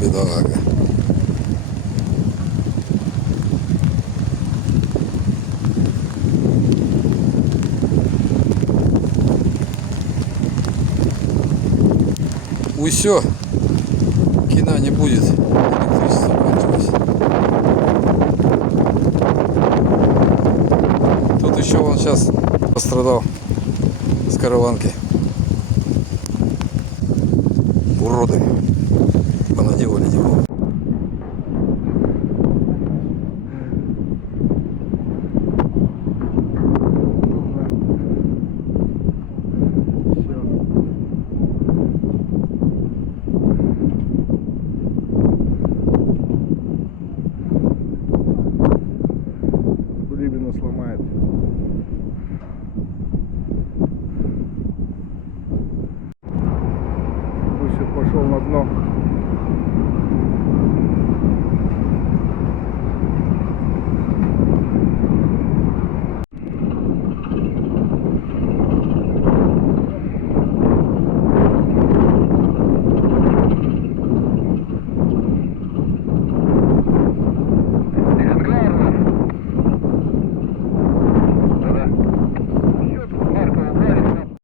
бедолага. Усё, кино не будет, электричество кончилось. Тут еще он сейчас пострадал с караванки. Уроды понаделали его. Кулибина сломает. Гусев пошел на дно.